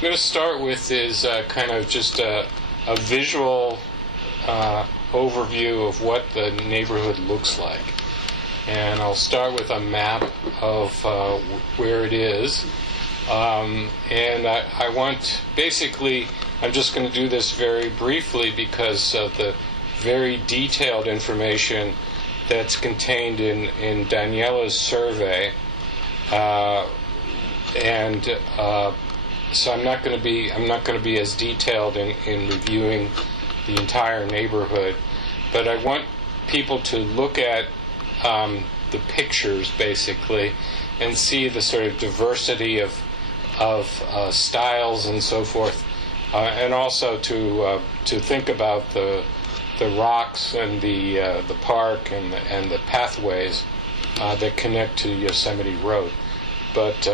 I'm going to start with is kind of just a visual overview of what the neighborhood looks like. And I'll start with a map of where it is. And I want, basically, I'm just going to do this very briefly because of the very detailed information that's contained in Daniella's survey. So I'm not going to be as detailed in reviewing the entire neighborhood, but I want people to look at the pictures basically and see the sort of diversity of styles and so forth, and also to think about the rocks and the park and the pathways that connect to Yosemite Road. But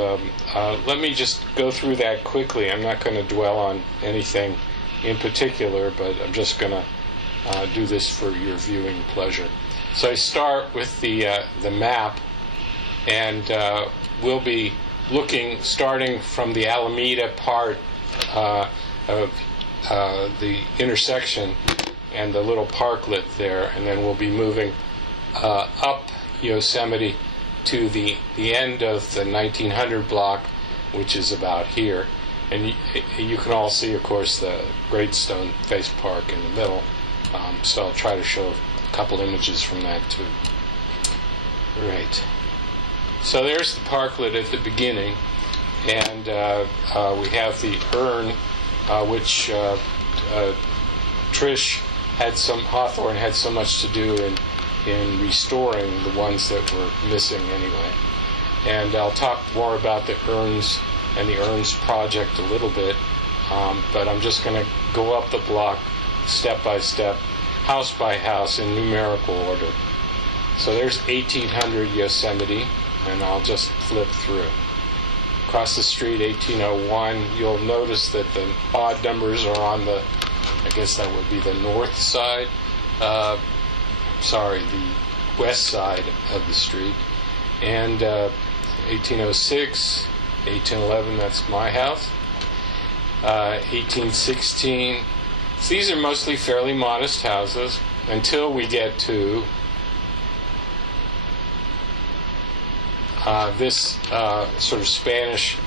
let me just go through that quickly. I'm not going to dwell on anything in particular, but I'm just going to do this for your viewing pleasure. So I start with the map, and we'll be looking, starting from the Alameda part of the intersection and the little parklet there, and then we'll be moving up Yosemite to the end of the 1900 block, which is about here. And you can all see, of course, the Great Stone Face Park in the middle. So I'll try to show a couple images from that too. Right. So there's the parklet at the beginning, and we have the urn, which Trish Hawthorne had so much to do in restoring the ones that were missing anyway. And I'll talk more about the urns and the urns project a little bit, but I'm just going to go up the block step by step, house by house in numerical order. So there's 1800 Yosemite, and I'll just flip through. Across the street, 1801, you'll notice that the odd numbers are on the, I guess that would be the north side, the west side of the street. And 1806, 1811, that's my house. 1816, so these are mostly fairly modest houses until we get to this sort of Spanish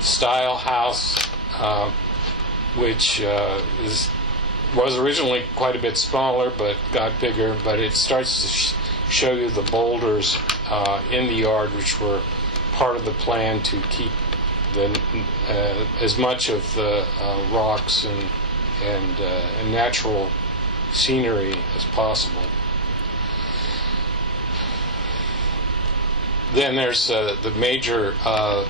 style house, which was originally quite a bit smaller but got bigger, but it starts to show you the boulders in the yard, which were part of the plan to keep as much of the rocks and natural scenery as possible. Then there's the major, the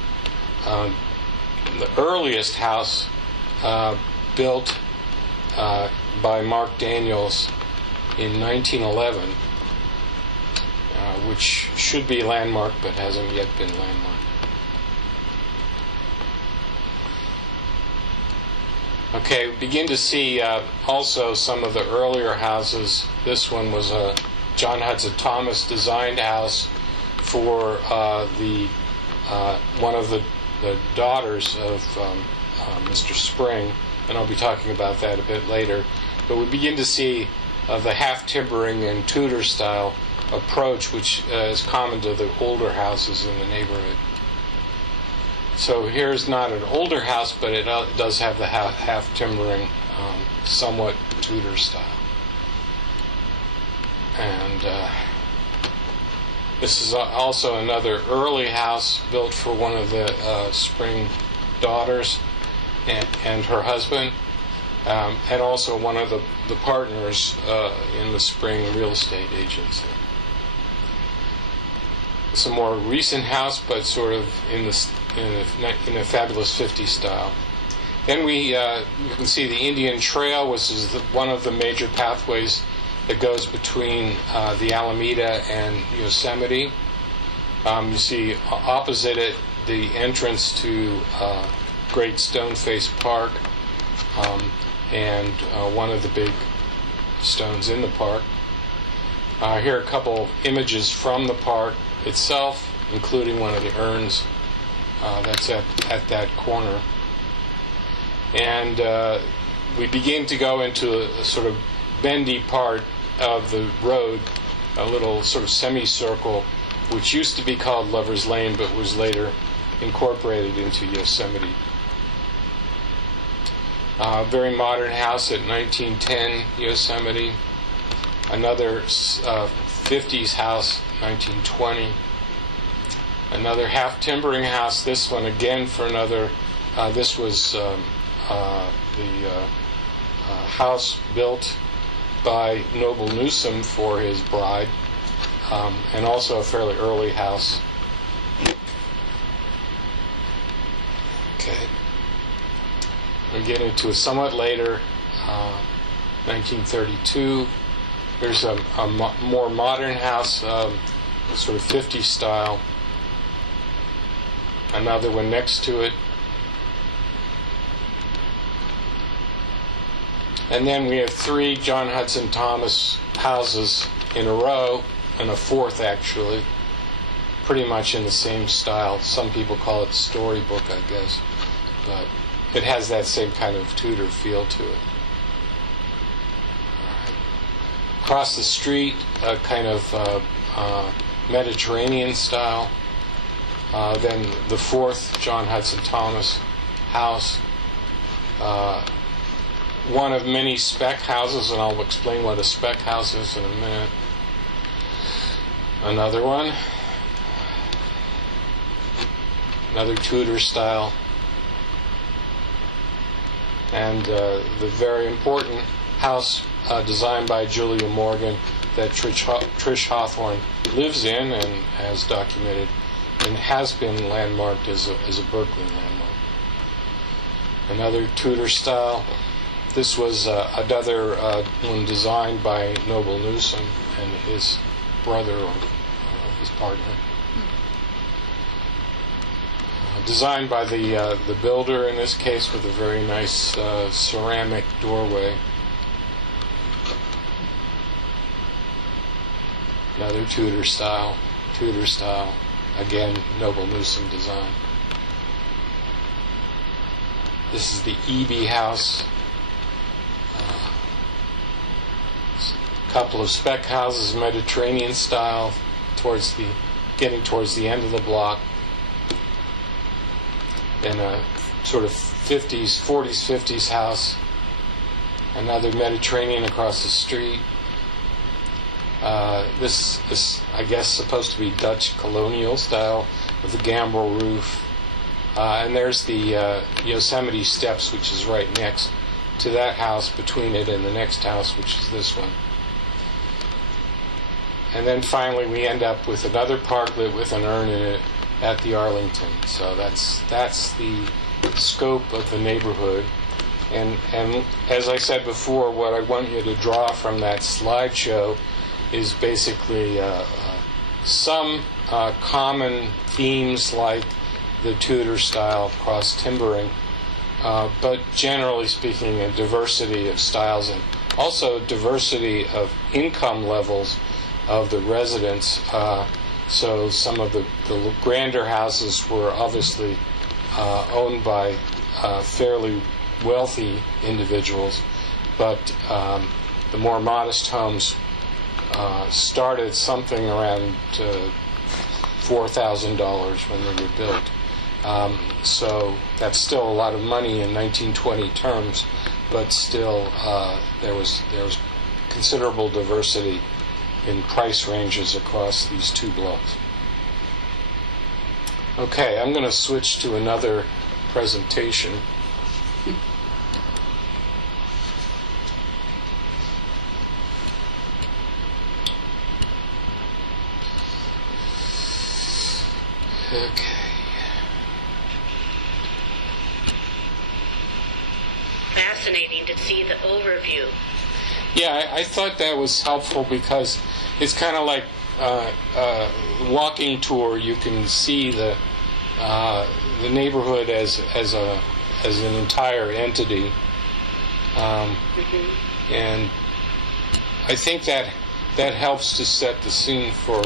earliest house built by Mark Daniels in 1911, which should be landmarked but hasn't yet been landmarked. Okay, we begin to see also some of the earlier houses. This one was a John Hudson Thomas designed house for one of the daughters of Mr. Spring, and I'll be talking about that a bit later. But we begin to see the half-timbering and Tudor style approach, which is common to the older houses in the neighborhood. So here's not an older house, but it does have the half-timbering, somewhat Tudor style. And this is also another early house built for one of the Spring daughters and her husband, and also one of the partners in the Spring real estate agency. It's a more recent house, but sort of in a fabulous 50s style. Then you can see the Indian Trail, which is one of the major pathways that goes between the Alameda and Yosemite. You see opposite it the entrance to Great Stone Face Park, and one of the big stones in the park. Here are a couple images from the park itself, including one of the urns that's at that corner. And we begin to go into a sort of bendy part of the road, a little sort of semicircle, which used to be called Lover's Lane, but was later incorporated into Yosemite. Very modern house at 1910 Yosemite. Another 50s house, 1920. Another half timbering house. This one again for another. This was the house built by Noble Newsom for his bride, and also a fairly early house. Okay. We get into it somewhat later, 1932. There's a more modern house, sort of 50s style. Another one next to it. And then we have 3 John Hudson Thomas houses in a row, and a fourth actually, pretty much in the same style. Some people call it storybook, I guess, but it has that same kind of Tudor feel to it. Right. Across the street, a kind of Mediterranean style. Then the 4th John Hudson Thomas house. One of many spec houses, and I'll explain what a spec house is in a minute. Another one. Another Tudor style. And the very important house designed by Julia Morgan that Trish Hawthorne lives in and has documented and has been landmarked as a Berkeley landmark. Another Tudor style. This was another one designed by Noble Newsom and his brother or his partner. Designed by the builder in this case, with a very nice ceramic doorway. Another Tudor style. Again, Noble Newsom design. This is the Eby house. A couple of spec houses, Mediterranean style, getting towards the end of the block. Then a sort of 40s, 50s house. Another Mediterranean across the street. This is, I guess, supposed to be Dutch colonial style with a gambrel roof. And there's the Yosemite Steps, which is right next to that house, between it and the next house, which is this one. And then finally we end up with another parklet with an urn in it at the Arlington. So that's the scope of the neighborhood. And as I said before, what I want you to draw from that slideshow is basically some common themes like the Tudor style cross timbering, but generally speaking a diversity of styles and also diversity of income levels of the residents. So some of the grander houses were obviously owned by fairly wealthy individuals, but the more modest homes started something around $4,000 when they were built. So that's still a lot of money in 1920 terms, but still there was considerable diversity in price ranges across these two blocks. Okay, I'm going to switch to another presentation. Okay. Fascinating to see the overview. Yeah, I thought that was helpful because it's kind of like a walking tour. You can see the neighborhood as an entire entity, and I think that helps to set the scene for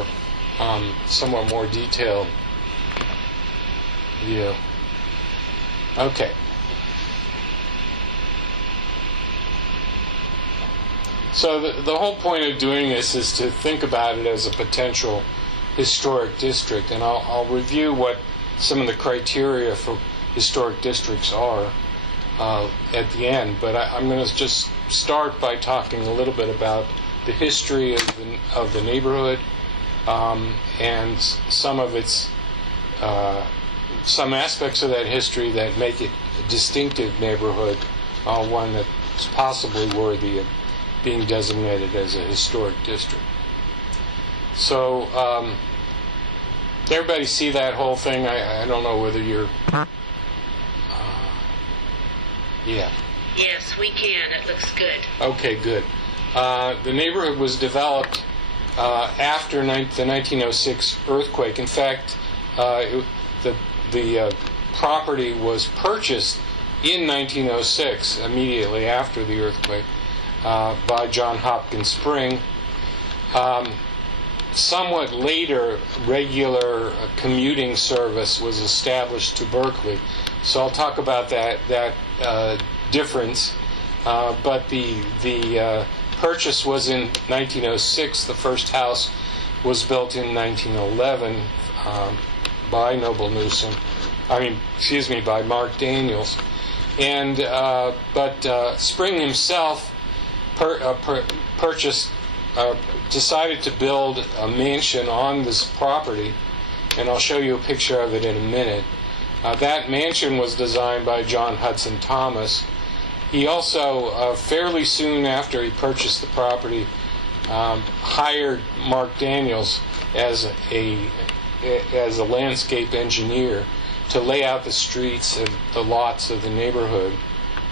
somewhat more detailed view. Okay. So the whole point of doing this is to think about it as a potential historic district, and I'll review what some of the criteria for historic districts are at the end. But I'm going to just start by talking a little bit about the history of the neighborhood and some of its some aspects of that history that make it a distinctive neighborhood, one that's possibly worthy of being designated as a historic district. So, everybody see that whole thing? I don't know whether you're... yeah. Yes, we can. It looks good. Okay, good. The neighborhood was developed after the 1906 earthquake. In fact, the property was purchased in 1906, immediately after the earthquake, by John Hopkins Spring. Somewhat later, regular commuting service was established to Berkeley. So I'll talk about that difference. But the purchase was in 1906. The first house was built in 1911 by Newsom. By Mark Daniels. And but Spring himself decided to build a mansion on this property, and I'll show you a picture of it in a minute. That mansion was designed by John Hudson Thomas. He also, fairly soon after he purchased the property, hired Mark Daniels as a landscape engineer to lay out the streets and the lots of the neighborhood.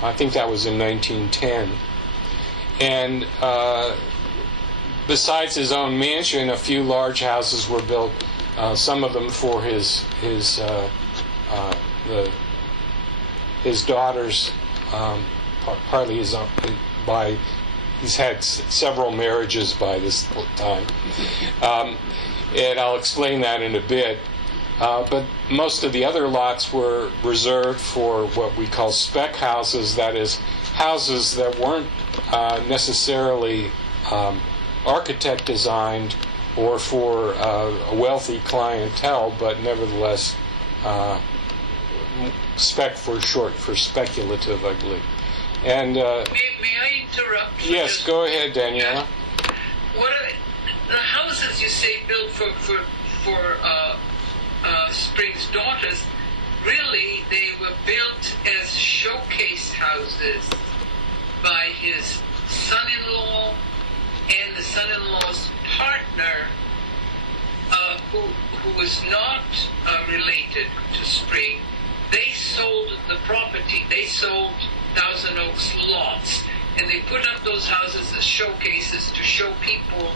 I think that was in 1910. And besides his own mansion, a few large houses were built. Some of them for his daughters. Partly he's had several marriages by this time, and I'll explain that in a bit. But most of the other lots were reserved for what we call spec houses, that is, houses that weren't necessarily architect designed or for a wealthy clientele, but nevertheless spec for short for speculative, I believe. And may I interrupt? Yes, go ahead, Daniella. What are the houses you say built for Spring's daughters? Really, they were built as showcase houses by his son-in-law and the son-in-law's partner, who was not related to Spring. They sold the property. They sold Thousand Oaks lots, and they put up those houses as showcases to show people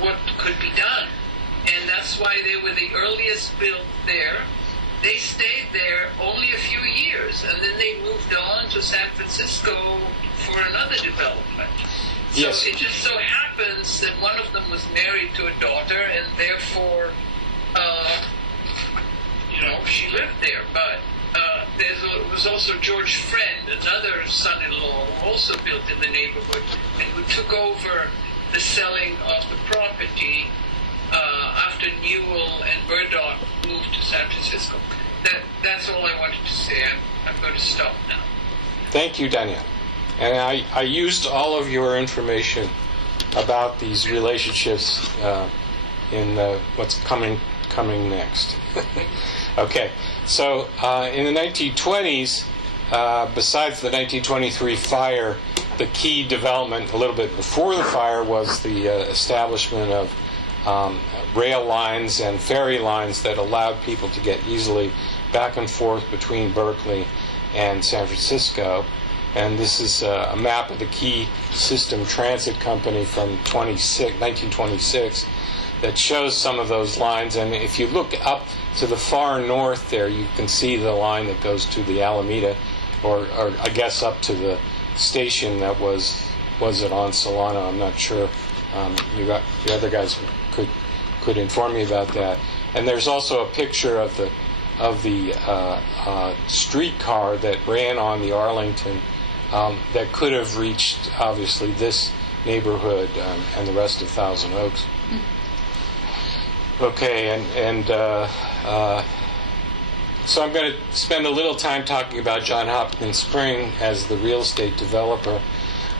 what could be done. And that's why they were the earliest built there. They stayed there only a few years, and then they moved on to San Francisco for another development. Yes. So it just so happens that one of them was married to a daughter, and therefore, she lived there. But there was also George Friend, another son-in-law, who also built in the neighborhood, and who took over the selling of the property after Newell and Murdoch moved to San Francisco. That's all I wanted to say. I'm going to stop now. Thank you, Danielle. And I used all of your information about these relationships in what's coming next. Okay, so in the 1920s, besides the 1923 fire, the key development a little bit before the fire was the establishment of rail lines and ferry lines that allowed people to get easily back and forth between Berkeley and San Francisco. And this is a map of the Key System Transit Company from 1926 that shows some of those lines. And if you look up to the far north there, you can see the line that goes to the Alameda, or I guess up to the station that was it on Solano? I'm not sure. The other guys could inform me about that. And there's also a picture of the streetcar that ran on the Arlington that could have reached, obviously, this neighborhood and the rest of Thousand Oaks. Okay, so I'm going to spend a little time talking about John Hopkins Spring as the real estate developer.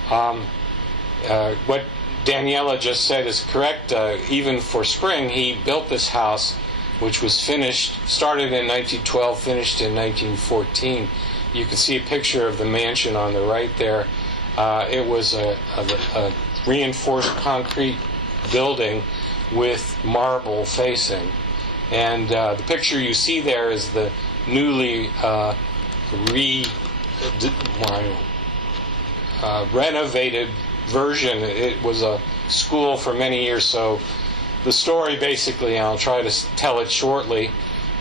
What Daniella just said is correct. Even for Spring, he built this house, which was started in 1912, finished in 1914. You can see a picture of the mansion on the right there. It was a reinforced concrete building with marble facing. And the picture you see there is the newly renovated version. It was a school for many years, so the story basically, and I'll try to tell it shortly,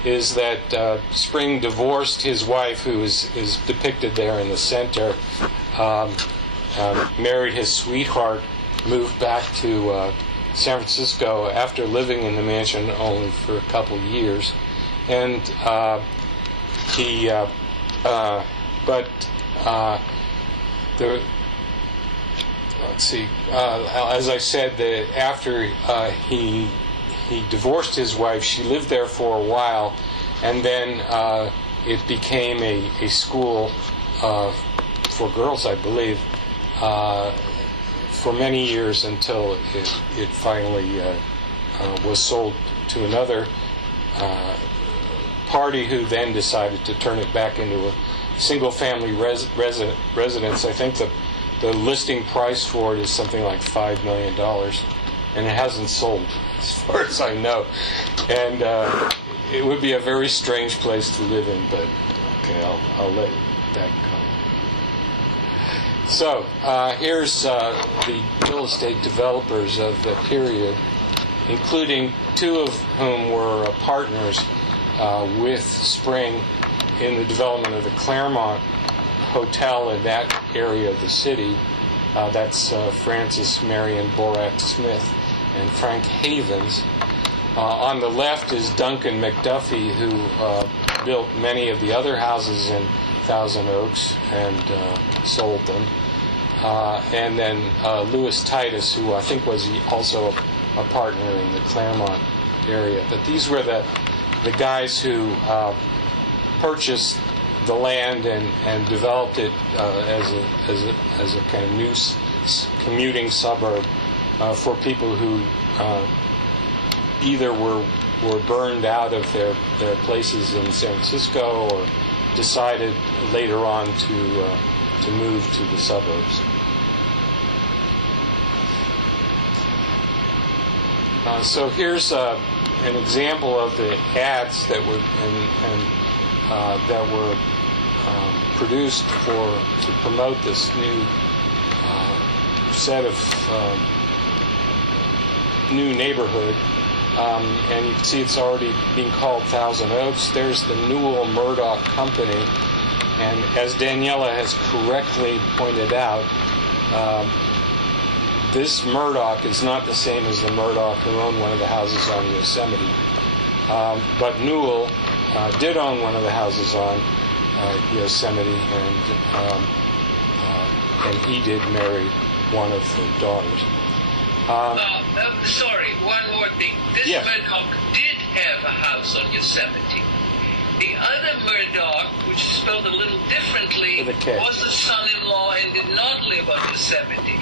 is that Spring divorced his wife, who is depicted there in the center, married his sweetheart, moved back to San Francisco after living in the mansion only for a couple years, and as I said, after he divorced his wife, she lived there for a while, and then it became a school for girls, I believe, for many years until it finally was sold to another party, who then decided to turn it back into a single-family residence. I think the listing price for it is something like $5 million, and it hasn't sold, as far as I know. And it would be a very strange place to live in, but okay, I'll let that go. So here's the real estate developers of the period, including two of whom were partners with Spring in the development of the Claremont Hotel in that area of the city. That's Francis Marion Borak Smith and Frank Havens. On the left is Duncan McDuffie, who built many of the other houses in Thousand Oaks and sold them. And then Louis Titus, who I think was also a partner in the Claremont area. But these were the guys who purchased the land and developed it as a kind of new commuting suburb for people who either were burned out of their places in San Francisco or decided later on to move to the suburbs. So here's an example of the ads that were produced to promote this new set of new neighborhood. And you can see it's already being called Thousand Oaks. There's the Newell Murdoch Company. And as Daniella has correctly pointed out, this Murdoch is not the same as the Murdoch who owned one of the houses on Yosemite. But Newell did own one of the houses on Yosemite, and he did marry one of the daughters. Sorry, one more thing. This Murdoch did have a house on Yosemite. The other Murdoch, which is spelled a little differently, was a son-in-law and did not live on Yosemite.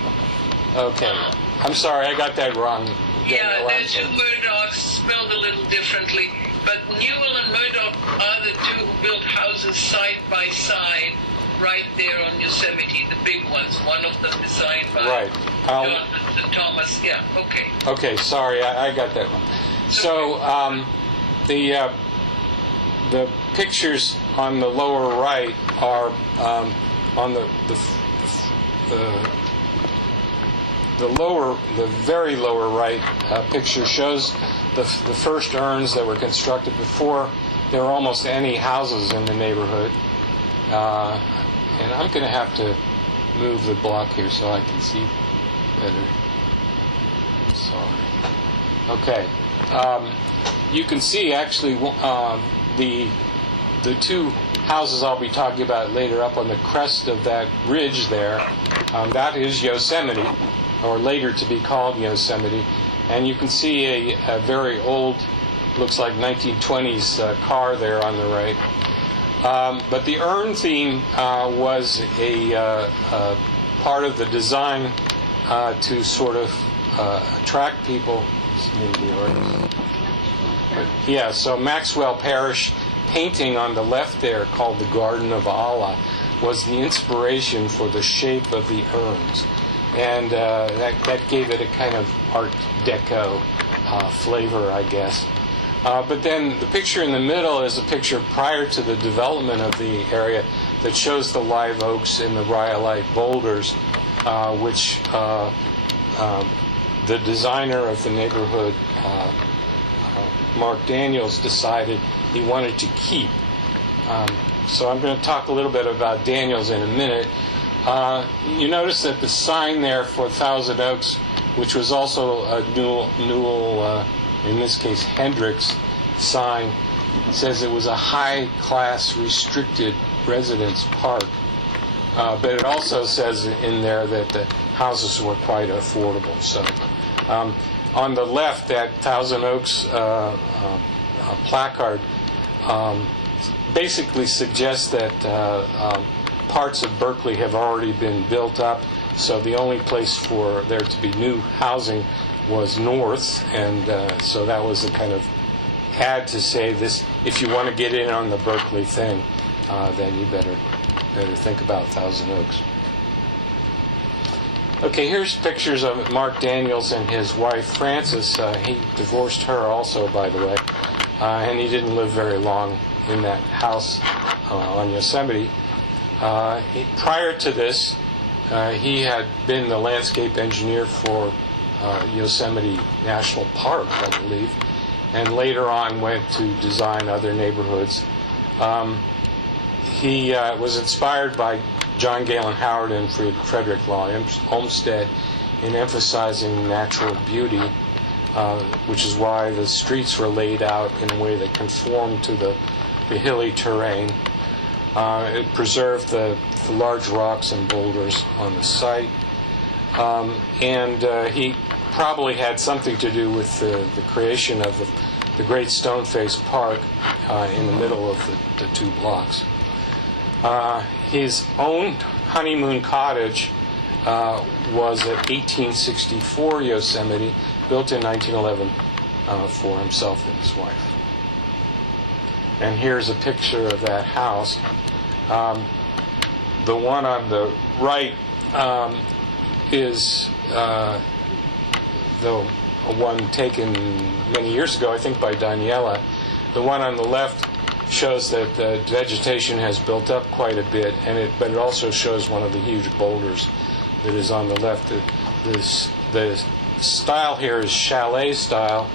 Okay. I'm sorry, I got that wrong. Yeah, there are two Murdochs spelled a little differently, but Newell and Murdoch are the two who built houses side by side right there on Yosemite, the big ones. One of them designed by Jonathan Thomas. Yeah, okay. Okay, sorry, I got that wrong. So the pictures on the lower right are on the very lower right picture shows the first urns that were constructed before there were almost any houses in the neighborhood. And I'm going to have to move the block here so I can see better. Sorry. Okay. You can see actually the two houses I'll be talking about later up on the crest of that ridge there, that is Yosemite, or later to be called Yosemite. And you can see a very old, looks like 1920s car there on the right. But the urn theme was a part of the design to sort of attract people. Yeah, so Maxwell Parrish painting on the left there, called the Garden of Allah, was the inspiration for the shape of the urns. And that gave it a kind of Art Deco flavor, I guess. But then the picture in the middle is a picture prior to the development of the area that shows the live oaks and the rhyolite boulders, which the designer of the neighborhood, Mark Daniels, decided he wanted to keep. So I'm going to talk a little bit about Daniels in a minute. You notice that the sign there for Thousand Oaks, which was also a Newell in this case Hendricks sign, says it was a high-class restricted residence park. But it also says in there that the houses were quite affordable. So on the left, that Thousand Oaks placard basically suggests that parts of Berkeley have already been built up, so the only place for there to be new housing was north, and so that was a kind of ad to say this: if you want to get in on the Berkeley thing, then you better think about Thousand Oaks. Okay, here's pictures of Mark Daniels and his wife Frances. He divorced her also, by the way, and he didn't live very long in that house on Yosemite. Prior to this, he had been the landscape engineer for Yosemite National Park, I believe, and later on went to design other neighborhoods. He was inspired by John Galen Howard and Frederick Law Olmsted in emphasizing natural beauty, which is why the streets were laid out in a way that conformed to the hilly terrain. It preserved the large rocks and boulders on the site. And he probably had something to do with the creation of the Great Stone-Faced Park in the middle of the two blocks. His own honeymoon cottage was at 1864 Yosemite, built in 1911 for himself and his wife. And here's a picture of that house. The one on the right is the one taken many years ago, I think, by Daniella. The one on the left shows that the vegetation has built up quite a bit, but it also shows one of the huge boulders that is on the left. The style here is chalet style.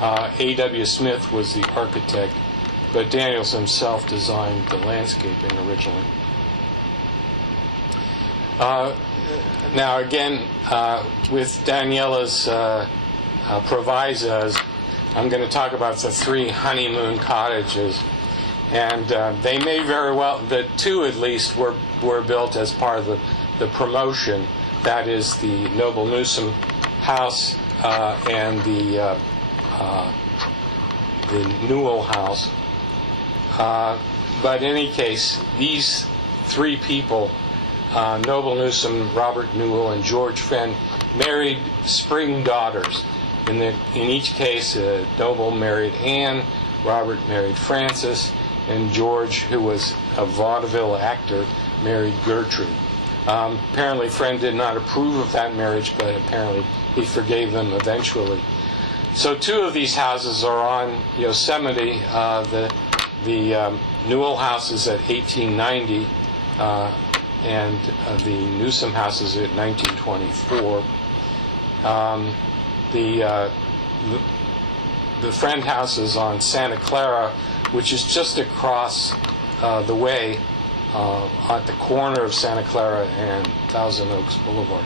A.W. Smith was the architect, but Daniels himself designed the landscaping originally. Now again, with Daniella's provisos, I'm going to talk about the three honeymoon cottages. And they may very well, the two at least, were built as part of the promotion. That is the Noble Newsom house and the Newell house. But in any case, these three people, Noble Newsom, Robert Newell, and George Fenn, married spring daughters. In each case, Noble married Anne, Robert married Frances, and George, who was a vaudeville actor, married Gertrude. Apparently, Fenn did not approve of that marriage, but apparently he forgave them eventually. So two of these houses are on Yosemite. The Newell house is at 1890, and the Newsom house is at 1924. The Friend house is on Santa Clara, which is just across the way at the corner of Santa Clara and Thousand Oaks Boulevard.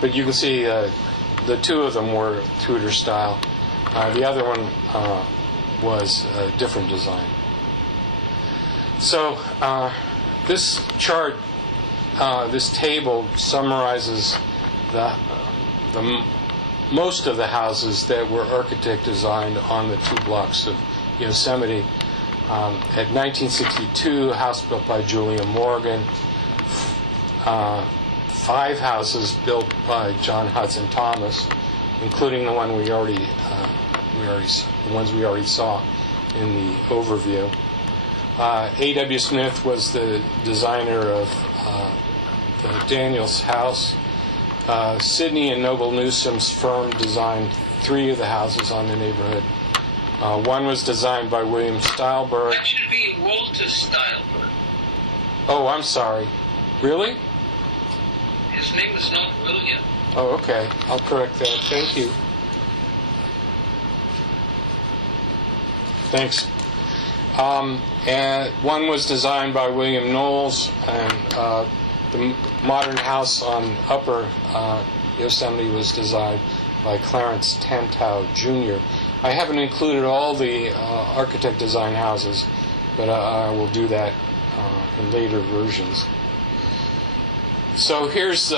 But you can see the two of them were Tudor style. The other one was a different design. So this chart, this table summarizes most of the houses that were architect designed on the 2 blocks of Yosemite. At 1962, a house built by Julia Morgan, 5 houses built by John Hudson Thomas, including the one the ones we already saw in the overview. A.W. Smith was the designer of the Daniels house. Sidney and Noble Newsom's firm designed 3 of the houses on the neighborhood. One was designed by William Stylberg. That should be Walter Stylberg. Oh, I'm sorry. Really? His name is not William. Oh, okay. I'll correct that. Thank you. Thanks. And one was designed by William Knowles, and the modern house on Upper Yosemite was designed by Clarence Tantow, Jr. I haven't included all the architect design houses, but I will do that in later versions. So here's,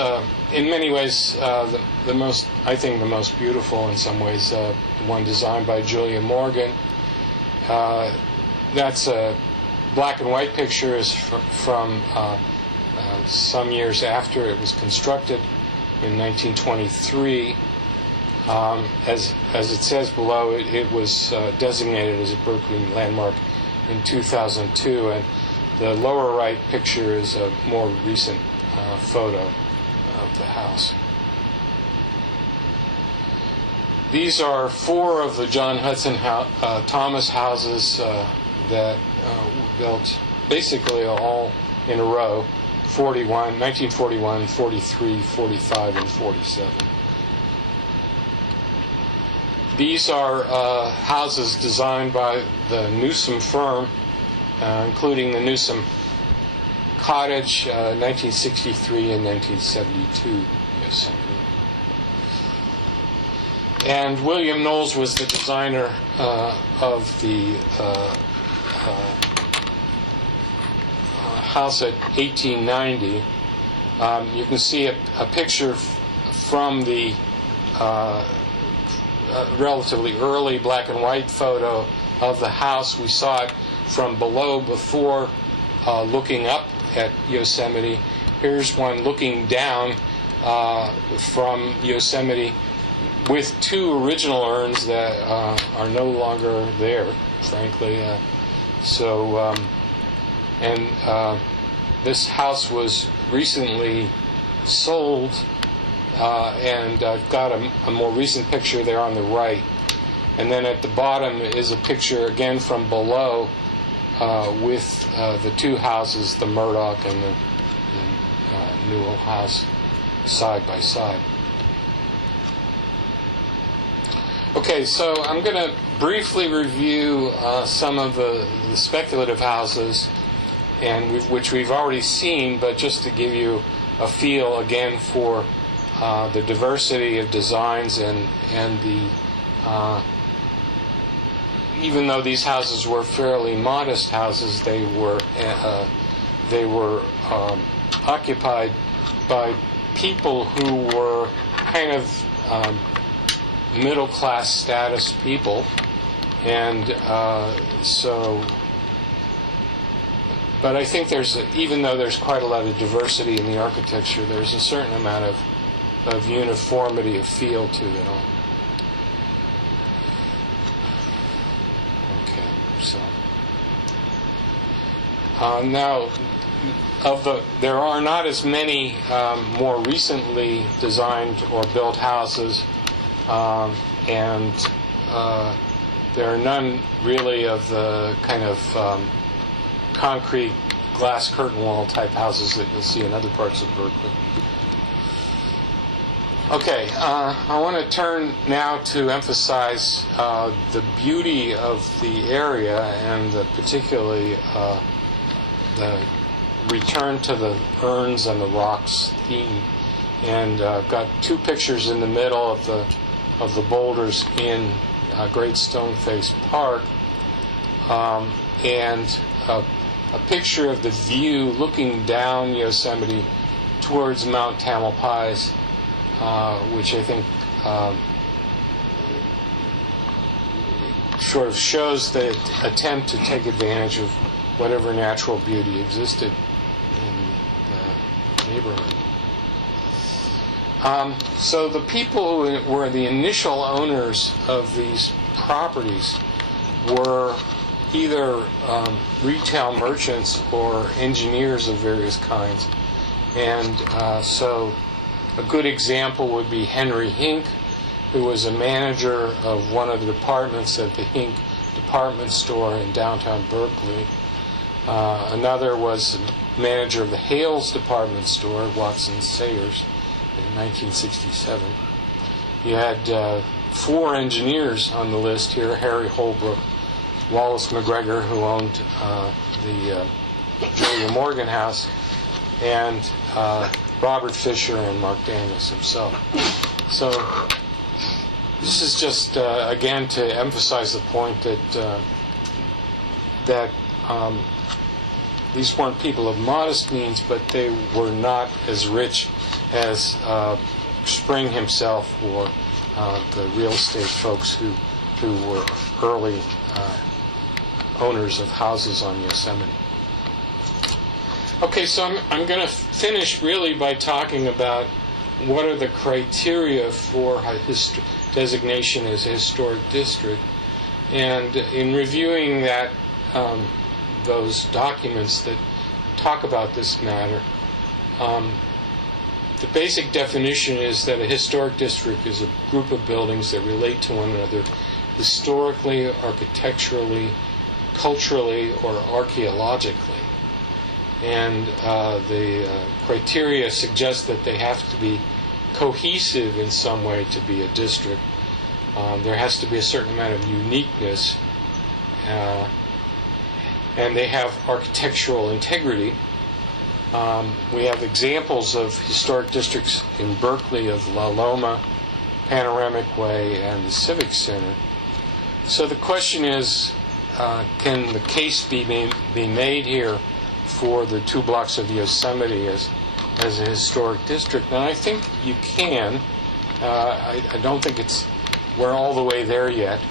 in many ways, the most beautiful in some ways, the one designed by Julia Morgan. That's a black and white picture, is from some years after it was constructed in 1923. As it says below, it was designated as a Berkeley landmark in 2002, and the lower right picture is a more recent photo of the house. These are 4 of the John Hudson Thomas houses that were built basically all in a row: 1941, 43, 45, and 47. These are houses designed by the Newsom firm, including the Newsom Cottage, 1963 and 1972 Yosemite. And William Knowles was the designer of the house at 1890. You can see a picture from the relatively early black and white photo of the house. We saw it from below before, looking up at Yosemite. Here's one looking down from Yosemite with 2 original urns that are no longer there, frankly. This house was recently sold, and I've got a more recent picture there on the right. And then at the bottom is a picture again from below with the 2 houses, the Murdoch and the Newell house, side by side. Okay, so I'm going to briefly review some of the speculative houses, and which we've already seen, but just to give you a feel again for the diversity of designs and the even though these houses were fairly modest houses, they were occupied by people who were kind of middle class status people, and but I think even though there's quite a lot of diversity in the architecture, there's a certain amount of uniformity of feel to it all. Okay, so now there are not as many more recently designed or built houses, and there are none really of the kind of concrete glass curtain wall type houses that you'll see in other parts of Berkeley. Okay, I want to turn now to emphasize the beauty of the area, and particularly the return to the urns and the rocks theme. And I've got 2 pictures in the middle of the boulders in Great Stone Face Park, and a picture of the view looking down Yosemite towards Mount Tamalpais, which I think sort of shows the attempt to take advantage of whatever natural beauty existed in the neighborhood. So the people who were the initial owners of these properties were either retail merchants or engineers of various kinds. And so a good example would be Henry Hink, who was a manager of one of the departments at the Hink department store in downtown Berkeley. Another was manager of the Hales department store, Watson Sayers, in 1967. You had 4 engineers on the list here: Harry Holbrook, Wallace McGregor, who owned the Julia Morgan House, and Robert Fisher and Mark Daniels himself. So this is just, again, to emphasize the point that these weren't people of modest means, but they were not as rich as Spring himself or the real estate folks who were early owners of houses on Yosemite. Okay, so I'm going to finish really by talking about what are the criteria for designation as a historic district. And in reviewing that, those documents that talk about this matter, the basic definition is that a historic district is a group of buildings that relate to one another historically, architecturally, culturally, or archaeologically. And the criteria suggest that they have to be cohesive in some way to be a district. There has to be a certain amount of uniqueness, and they have architectural integrity. We have examples of historic districts in Berkeley of La Loma, Panoramic Way, and the Civic Center. So the question is, can the case be made here for the 2 blocks of Yosemite as a historic district? And I think you can. I don't think we're all the way there yet,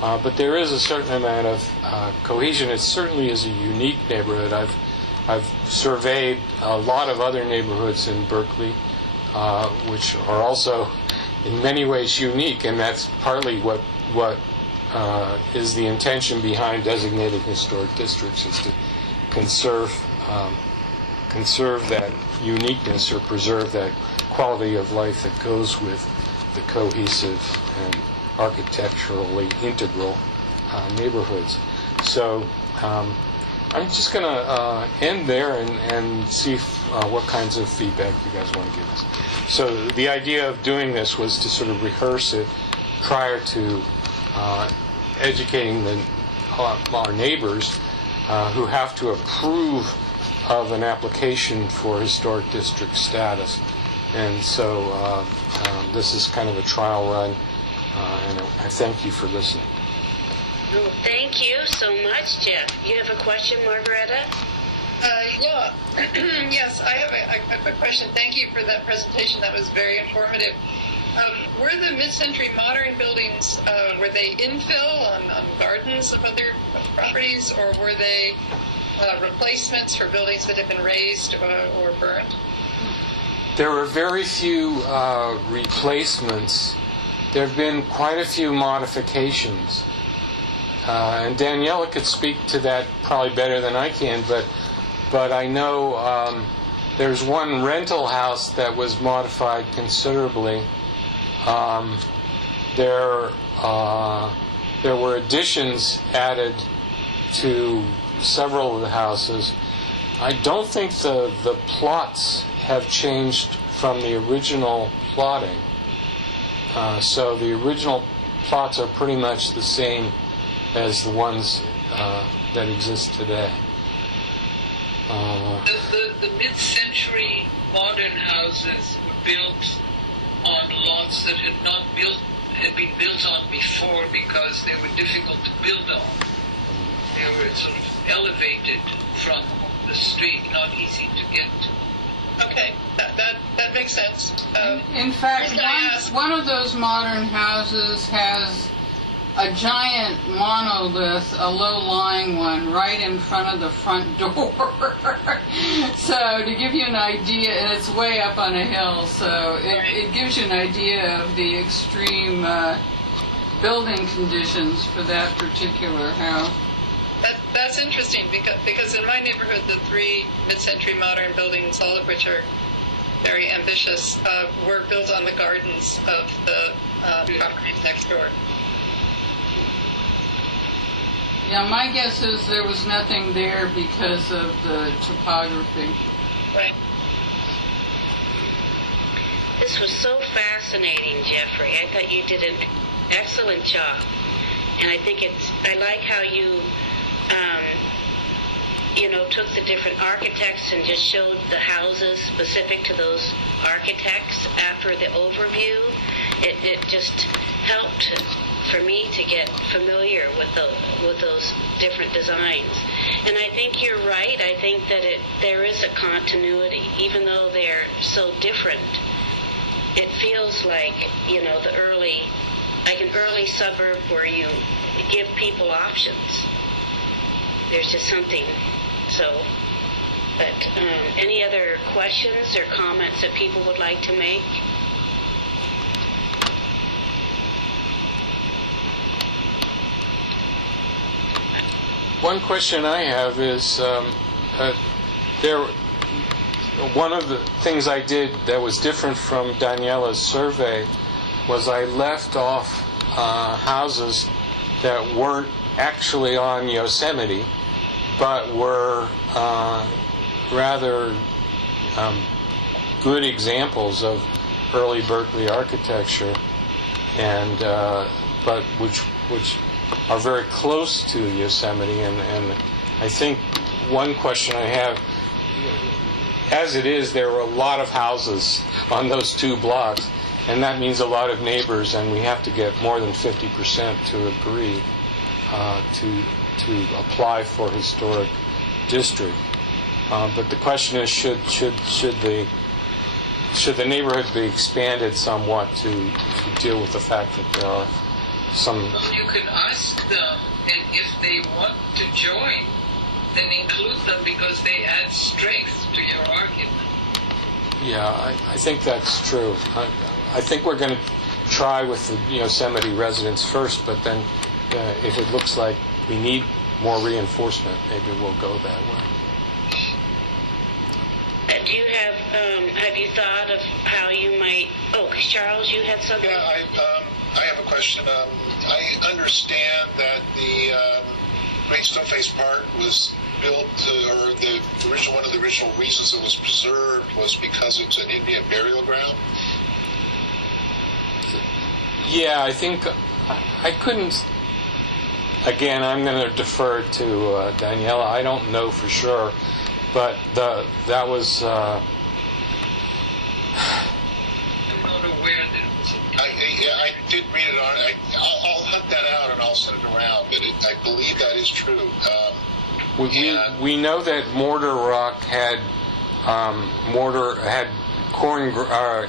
but there is a certain amount of cohesion. It certainly is a unique neighborhood. I've surveyed a lot of other neighborhoods in Berkeley, which are also in many ways unique, and that's partly what is the intention behind designated historic districts, is to conserve that uniqueness or preserve that quality of life that goes with the cohesive and architecturally integral neighborhoods. So I'm just going to end there and see what kinds of feedback you guys want to give us. So the idea of doing this was to sort of rehearse it prior to educating our neighbors who have to approve of an application for historic district status. And so this is kind of a trial run, and I thank you for listening. Well, thank you so much, Jeff. You have a question, Margareta? Yeah. Yes, I have a quick question. Thank you for that presentation. That was very informative. Were the mid-century modern buildings, were they infill on gardens of other properties, or were they replacements for buildings that had been razed or burned? There were very few replacements. There have been quite a few modifications. And Daniella could speak to that probably better than I can, but I know there's one rental house that was modified considerably. There were additions added to several of the houses. I don't think the plots have changed from the original plotting. So the original plots are pretty much the same as the ones that exist today. The mid-century modern houses were built on lots that had been built on before because they were difficult to build on. They were sort of elevated from the street, not easy to get to. Okay, that makes sense. In fact, reason I asked- one of those modern houses has a giant monolith, a low-lying one, right in front of the front door. So to give you an idea, and it's way up on a hill, so it gives you an idea of the extreme building conditions for that particular house. That's interesting because in my neighborhood, the 3 mid-century modern buildings, all of which are very ambitious, were built on the gardens of the properties next door. Yeah, my guess is there was nothing there because of the topography. Right. This was so fascinating, Jeffrey. I thought you did an excellent job. And I think I like how you, took the different architects and just showed the houses specific to those architects after the overview. It just helped for me to get familiar with those different designs. And I think you're right. I think that there is a continuity, even though they're so different. It feels like, the early suburb where you give people options. There's just something. But any other questions or comments that people would like to make? One question I have is one of the things I did that was different from Daniella's survey was I left off houses that weren't actually on Yosemite, but were rather good examples of early Berkeley architecture, and but which are very close to Yosemite. And I think one question I have, as it is, there were a lot of houses on those 2 blocks, and that means a lot of neighbors, and we have to get more than 50% to agree to apply for historic district. But the question is, should the neighborhood be expanded somewhat to deal with the fact that there are some... Well, you can ask them, and if they want to join, then include them because they add strength to your argument. Yeah, I think that's true. I think we're going to try with the Yosemite residents first, but then if it looks like we need more reinforcement, maybe we'll go that way. Do you have you thought of how you might... Oh, Charles, you had something? Yeah, I have a question. I understand that the Great Stoneface Park was built, or one of the original reasons it was preserved was because it's an Indian burial ground. Yeah, I think I couldn't... Again, I'm going to defer to Daniella. I don't know for sure, but that was... I'm not aware that it was... I did read it on... I'll hunt that out and I'll send it around, but I believe that is true. We know that mortar rock had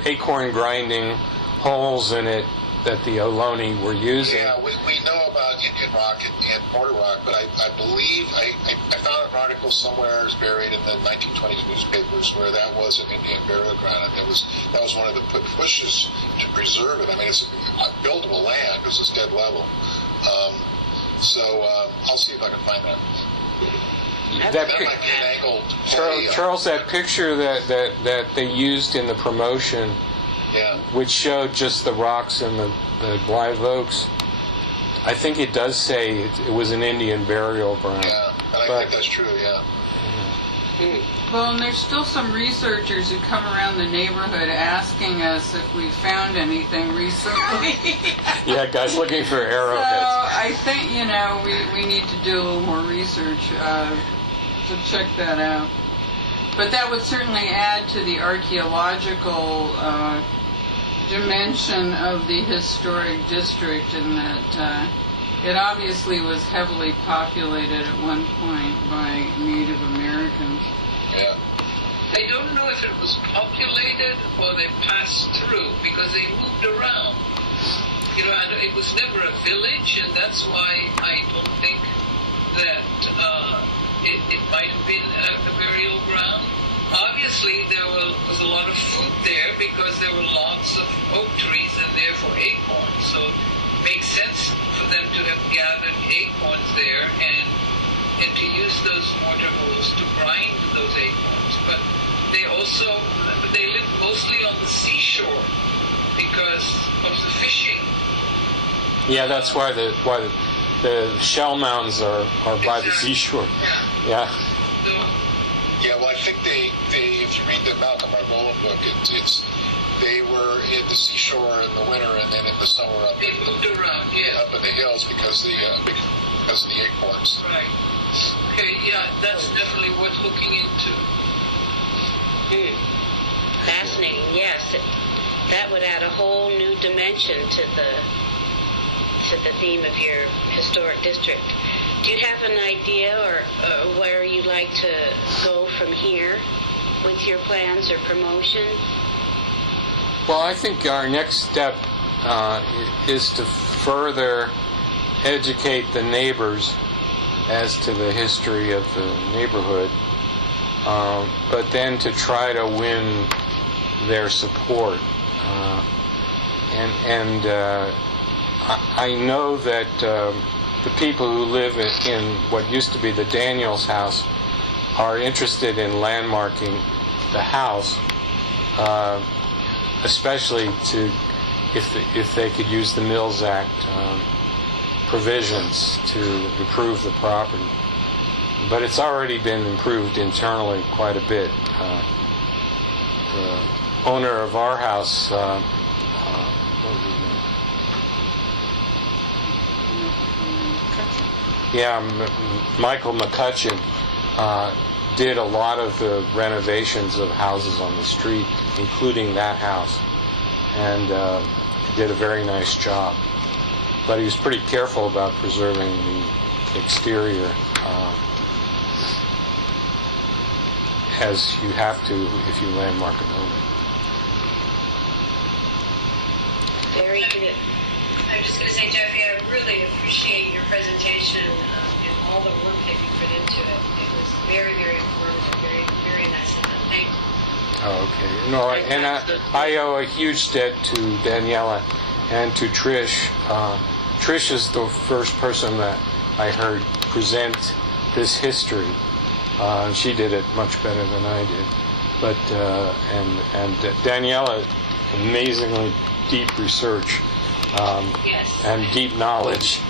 acorn grinding holes in it that the Ohlone were using. Yeah, we know about Indian rock and mortar rock, but I believe I found an article somewhere buried in the 1920s newspapers where that was an Indian burial ground, and that was one of the pushes to preserve it. I mean, it's buildable land because it's dead level. So I'll see if I can find that. That might be an angled. Charles, that picture that they used in the promotion, yeah, which showed just the rocks and the live oaks, I think it does say it was an Indian burial ground. Yeah, and I think that's true, yeah. Well, and there's still some researchers who come around the neighborhood asking us if we found anything recently. Yeah, guys looking for arrowheads. So I think, we need to do a little more research to check that out. But that would certainly add to the archaeological dimension of the historic district, in that it obviously was heavily populated at one point by Native Americans. Yeah. I don't know if it was populated or they passed through because they moved around. You know, and it was never a village, and that's why I don't think that it might have been a burial ground. Obviously, there was a lot of food there because there were lots of oak trees and therefore acorns. So it makes sense for them to have gathered acorns there and to use those mortar holes to grind those acorns. But they lived mostly on the seashore because of the fishing. Yeah, that's why the shell mounds are by the seashore. Yeah. So, Yeah, well, I think they if you read the Malcolm Margolin book, they were in the seashore in the winter and then in the summer up they moved around, yeah. up in the hills because of the acorns. Right. Okay, yeah, that's definitely worth looking into. Fascinating, yes. That would add a whole new dimension to the theme of your historic district. Do you have an idea or where you'd like to go from here with your plans or promotion? Well, I think our next step is to further educate the neighbors as to the history of the neighborhood, but then to try to win their support. I know that the people who live in what used to be the Daniels house are interested in landmarking the house, especially if they could use the Mills Act provisions to improve the property. But it's already been improved internally quite a bit. The owner of our house, what was his name? Yeah, Michael McCutcheon did a lot of the renovations of houses on the street, including that house, and did a very nice job. But he was pretty careful about preserving the exterior, as you have to if you landmark a building. Very good. I'm just going to say, Jeffy, I really appreciate your presentation and all the work that you put into it. It was very, very informative, very, very nicely done. Thank you. Oh, okay. No, and I owe a huge debt to Daniella and to Trish. Trish is the first person that I heard present this history. She did it much better than I did. But and Daniella, amazingly deep research. Yes. And deep knowledge.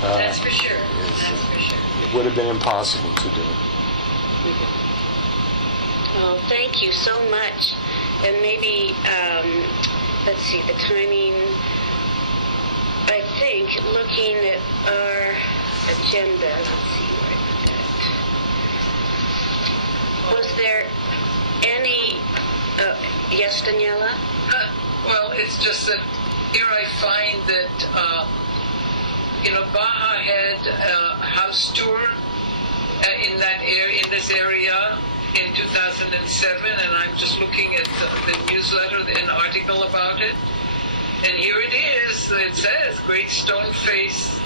That's for sure. That's for sure. It would have been impossible to do it. Well, thank you so much. And maybe, let's see, the timing, I think, looking at our agenda, let's see where I put that. Was there any, yes, Daniella? Well, it's just that here I find that, Baja had a house tour in that area, in this area, in 2007, and I'm just looking at the newsletter, an article about it, and here it is. It says Great Stone Face,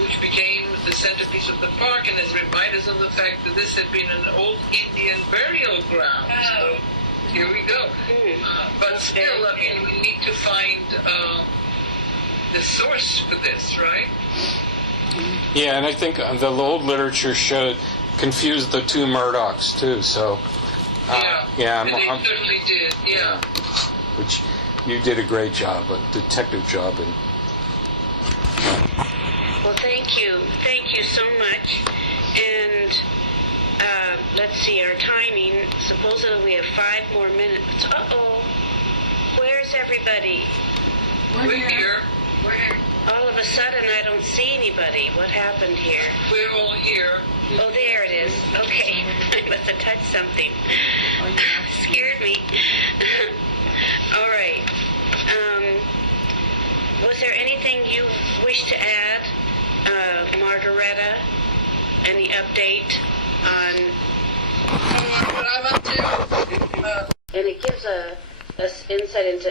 which became the centerpiece of the park, and has reminded us of the fact that this had been an old Indian burial ground. So here we go. But still, I mean, we need to find the source for this, right? Yeah, and I think the old literature confused the two Murdochs too. So And they certainly did. Yeah. Which you did a great job, a detective job in. Well, thank you so much. And let's see, our timing, supposedly we have 5 more minutes. Uh-oh, where's everybody? We're here. All of a sudden I don't see anybody. What happened here? We're all here. Oh, there it is. Okay, I must have touched something. Scared me. All right. Was there anything you wish to add Margaretta, any update on? What I'm up to. And it gives us insight into,